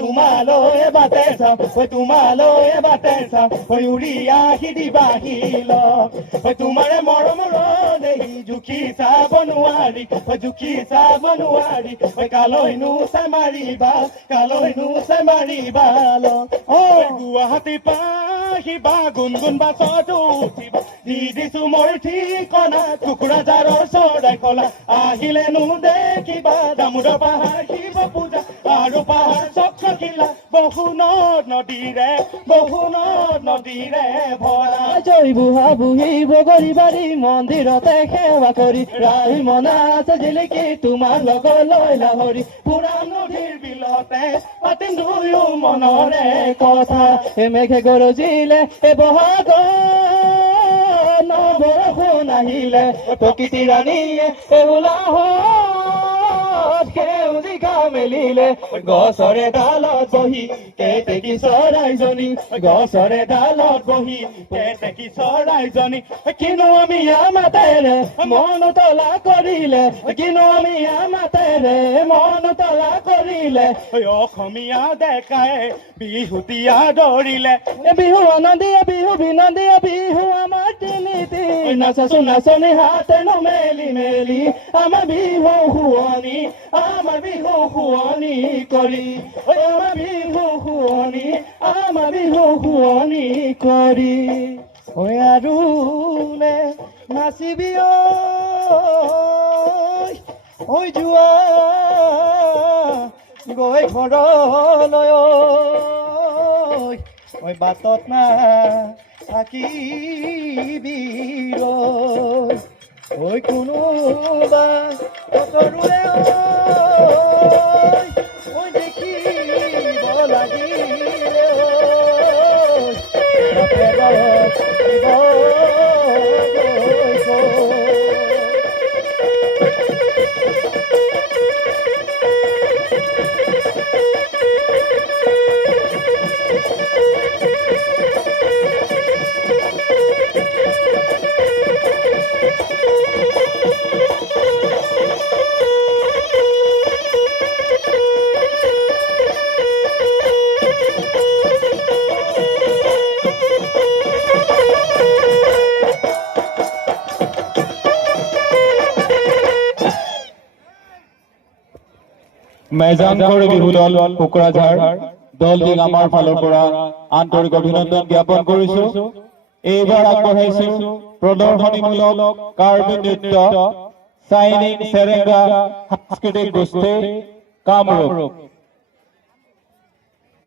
তোমালৈ বাটে চাম তোমালৈ বাটে চাম উৰি আহি দিবা হিল তোমাৰে মৰমৰ দেহি জুখি চাব নোৱাৰি জুখি চাব নোৱাৰি কালৈনো চাই মাৰিবা গুৱাহাটী পাহিবা গুণগুণ বাছতো উঠিবা দি দিছো মোৰ ঠিকনা কুকুৰাঝাৰৰ চৰাই কলা আহিলেনো দেখিবা দামোদৰ পাহাৰ শিৱ পূজা আৰু পাহাৰ চকচকিলা বহু নদীৰে ভৰা জয় বুঢ়া বুঢ়ী বগৰী বাৰী মন্দিৰতে সেৱা কৰি ৰাহি মনা আছে জিলিকি তোমাৰ লগলৈ লাহৰি পুৰা নদীৰ বিলতে পাতিম দুয়ো মনৰে কথা মেঘে গৰজিলে বহাগৰ আহিলে প্ৰকৃতি ৰাণীয়ে সেউজী ঘাঁ মেলিলে গছৰে ডালত বহি কেতেকী চৰাইজনী গছৰে ডালত বহি কেতেকী চৰাইজনী কিনো আমি মাতেৰে মন তলা কৰিলে কিনো আমি মাতেৰে মন তলা কৰিলে অসমীয়া ডেকাই বিহুতীয়া দৌৰিলে বিহু আনন্দীয়া বিহু বিনন্দীয়া বিহু আমাৰ তিনিটি নাচাছো নাচনি হাতে মেলি মেলি আমাৰ বিহু শুৱনি কৰি আমাৰ বিহু শুৱনি কৰি ঐ আৰু নে নাচিবি ঐ যোৱা গৈ ঘৰলৈ ঐ বাটত না থাকিবি ঐ কোনোবা কতৰুৱে ঐ দেখিব লাগিলে মেজাংখৰ বিহু দল কোকৰাঝাৰ দলটিক আমাৰ ফালৰ পৰা আন্তৰিক অভিনন্দন জ্ঞাপন কৰিছো। এইবাৰ আগবঢ়াইছো প্ৰদৰ্শনীমূলক কাৰ্বি নৃত্য চাইনিং চেৰেংগা সাংস্কৃতিক গোষ্ঠী কামৰূপ।